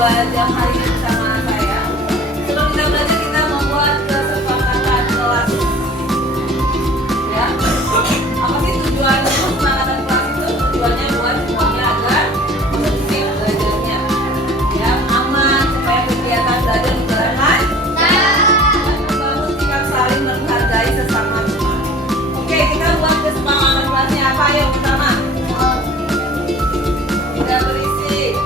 buat jam hari ini bersama saya. Sebelum kita belajar, kita membuat kesepakatan kelas. Ya, apa sih tujuan kesepakatan kelas itu? Tujuannya buat semuanya agar kondusif belajarnya, ya, aman, supaya kegiatan belajar dijalankan dan membangun sikap saling menghargai sesama teman. Oke, kita buat kesepakatan kelasnya apa? Yang pertama, tidak berisik.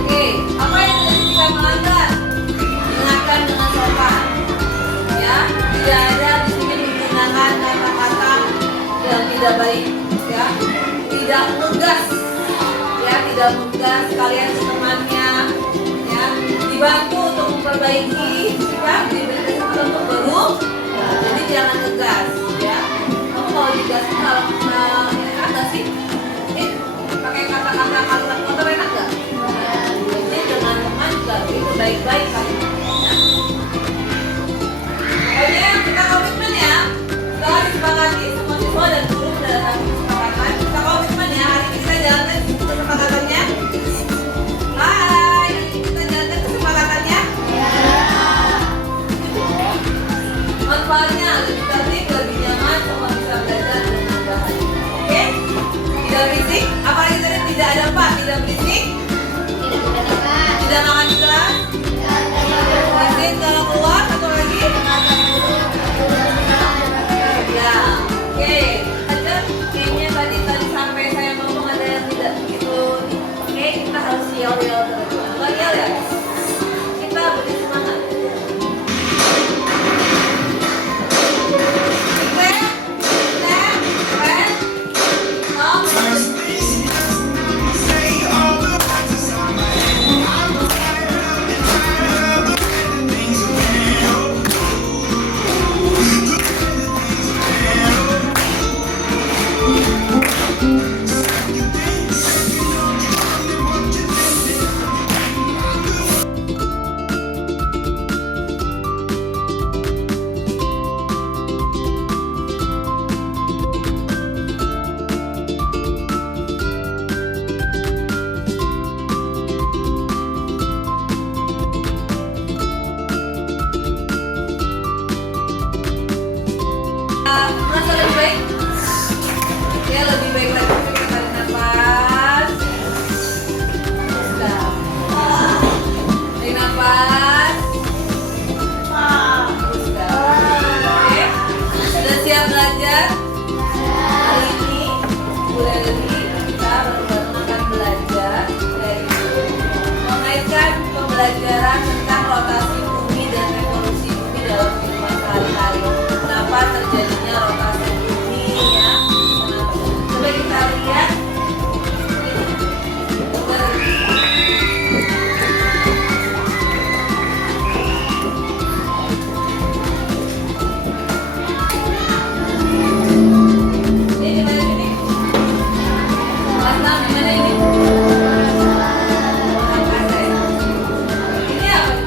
Oke, apa yang terjadi jika melanggar? Ingatkan dengan sopan. Ya, tidak ada di sini menggunakan kata-kata yang tidak baik. Ya, tidak ngegas. Ya, tidak ngegas. Kalian temannya, ya, dibantu untuk memperbaiki sikap, diberi kesempatan untuk berubah. Jadi jangan ngegas. Ya, kamu kalau digas kalau enak nggak sih? Pakai kata-kata kalimat kotor enak nggak? Jadi dengan teman juga itu baik-baik kan? Pokoknya kita komitmen ya. Setelah disepakati semua siswa dan guru menandatangani kesepakatan. Kita komitmen ya. Hari ini kita jalankan kesepakatannya. Hai, hari ini kita jalankan kesepakatannya. Manfaatnya lebih tertib, lebih nyaman, semua bisa belajar dengan baik. Oke? Tidak berisik. Apalagi tadi tidak ada Pak, tidak berisik. Tidak makan di kelas. Berisik kalau keluar, satu lagi. Ya, oke. Aja kayaknya tadi sampai saya ngomong ada yang tidak begitu. Oke, kita harus yel-yel terus. Bukan yel ya? Kita beri semangat. Merasa lebih baik? Ya, lebih baik lagi. Kita tarik nafas. Tarik nafas. Oke, sudah siap belajar? Hari ini mulai lagi kita baru-baru akan belajar yaitu mengaitkan pembelajaran tentang rotasi bumi dan revolusi bumi dalam kehidupan sehari-hari. Kenapa terjadinya rotasi bumi ya? Coba kita lihat. Ini gimana ini? Warna gimana ini? Ini apa?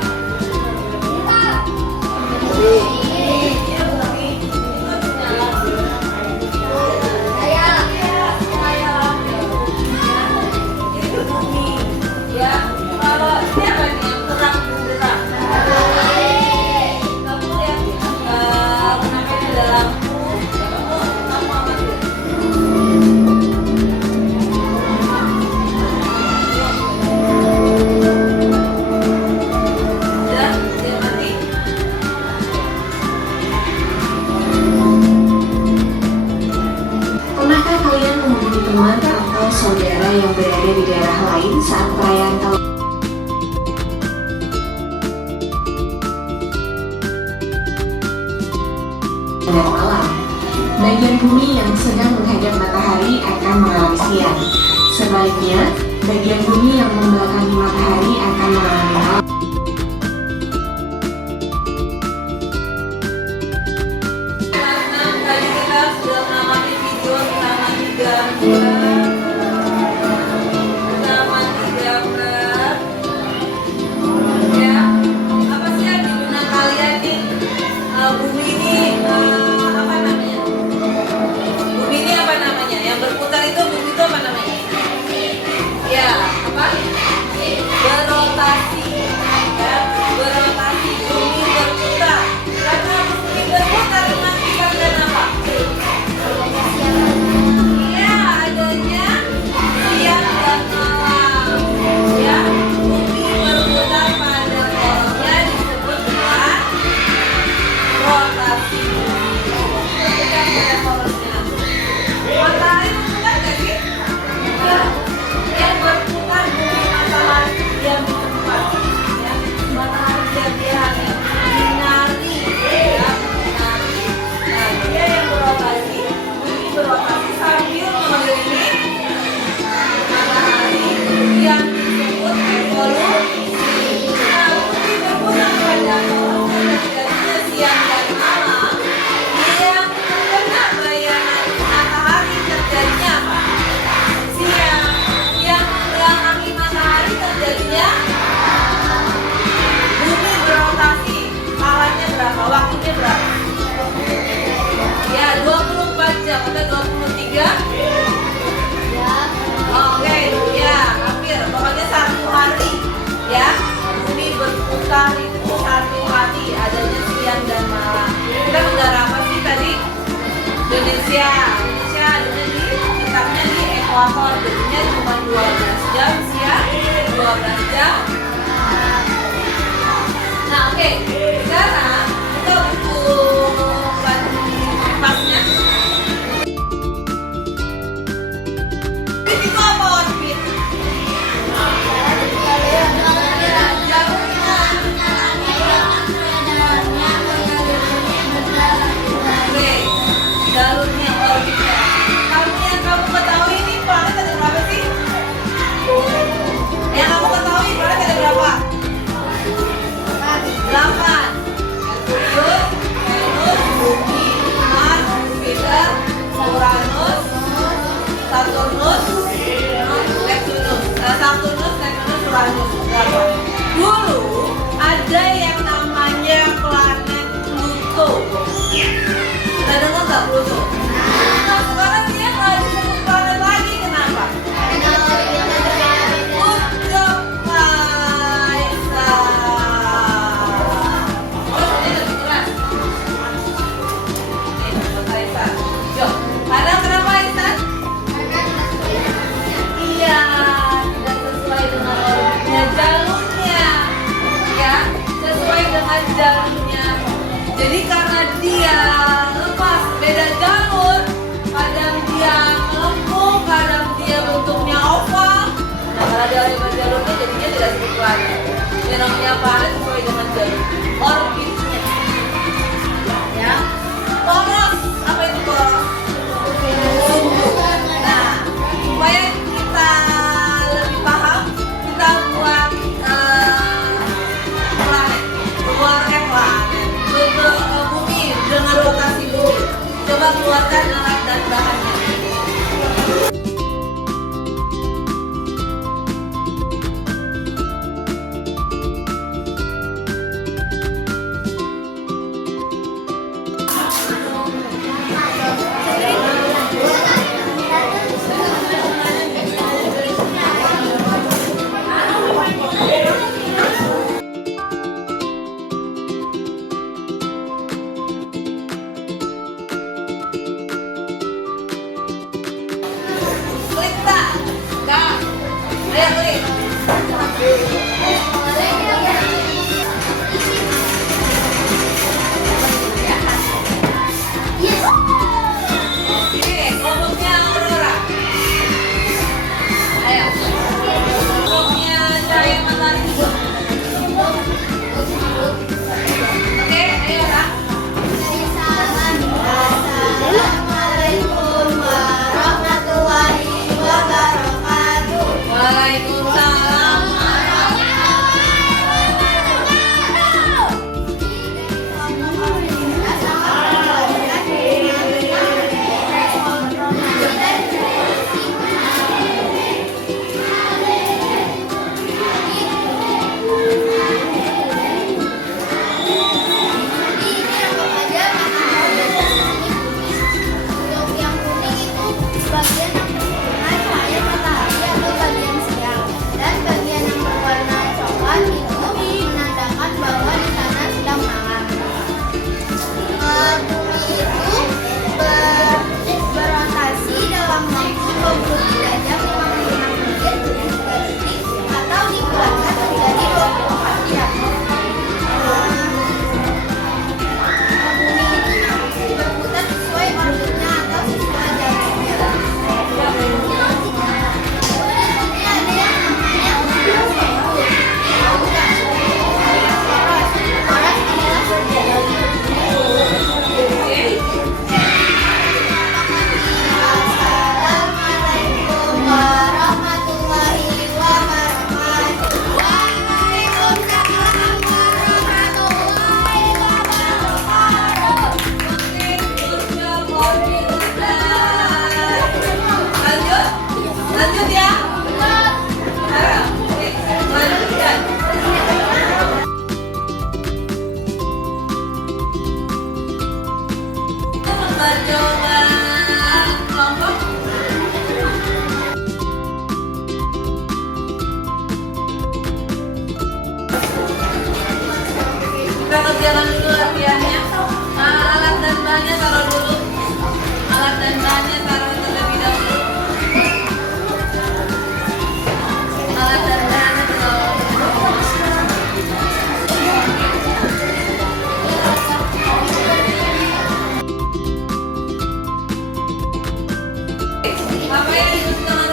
teman atau saudara yang berada di daerah lain saat perayaan tahun dan malam. Bagian bumi yang sedang menghadap matahari akan mengalami siang, Sebaliknya, bagian bumi yang membelakangi matahari akan mengalami Tadi kita sudah mengamati video pertama 3 ya. Apa sih yang di benak kalian nih? Bumi ini apa namanya? Bumi ini apa namanya? Yang berputar itu bumi itu apa namanya? Ya, apa? Berotasi. Ya, berotasi. Bumi berputar. Karena bumi berputar mengakibatkan apa? Iya, adanya siang dan malam. Ya, bumi berputar pada polanya disebut dengan rotasi. Kita pada polanya. Matahari berputar nggak sih? Ya, yang berputar bumi matahari dia berputar. Ya, matahari dia binari. Ya, binari. Nah, dia yang berotasi. Bumi berotasi sambil mengelilingi matahari yang disebut evolusi. Nah, bumi berputar pada polanya terjadinya siang dan malam. Yang kena bayangan matahari terjadinya apa? Siang. Yang membelakangi matahari terjadinya bumi berotasi. Kalanya berapa? Waktunya berapa? Ya, 24 jam atau 23? Oke, ya, hampir. Pokoknya 1 hari. Ya, bumi berputar itu 1 hari. Adanya siang dan malam. Kita negara apa sih tadi? Indonesia. Indonesia adanya di letaknya di ekuator. Jadinya cuma 12 jam siang, 12 jam. Nah, oke. Sekarang kita untuk bantu pasnya. Orbit itu apa orbit? Oke, jalurnya orbitnya. Yang kamu ketahui ini planet ada berapa sih? Yang kamu ketahui planet ada berapa? 8. Merkurius, Venus, Bumi, Mars, Jupiter, Uranus, Saturnus, Neptunus, Uranus. Berapa? Dulu ada yang namanya planet Pluto. Kita dengar nggak Pluto? Nah, sekarang dia nggak disebut planet lagi. Kenapa? Untuk Kaisar. Oh, ini lebih jelas. Ini untuk Kaisar. Yuk, padahal kenapa Kaisar? Iya, tidak sesuai dengan orbitnya, jalurnya. Ya, sesuai dengan jalurnya. Jadi karena dia lepas beda jalur, kadang dia melengkung, kadang dia bentuknya oval. Nah, karena dia lepas jalurnya jadinya tidak disebut planet. Dia namanya planet sesuai dengan jalur orbitnya. Ya, poros. Apa itu poros? Sumbu. Nah, supaya kita lebih paham, kita buat planet, keluarkan planet, bumi dengan rotasi bumi. Coba keluarkan alat dan bahannya. coba kelompok. Kita kerjakan dulu latihannya. Alat dan bahannya taruh dulu. Alat dan bahannya taruh terlebih dahulu. Alat dan bahannya taruh. Apa yang dibutuhkan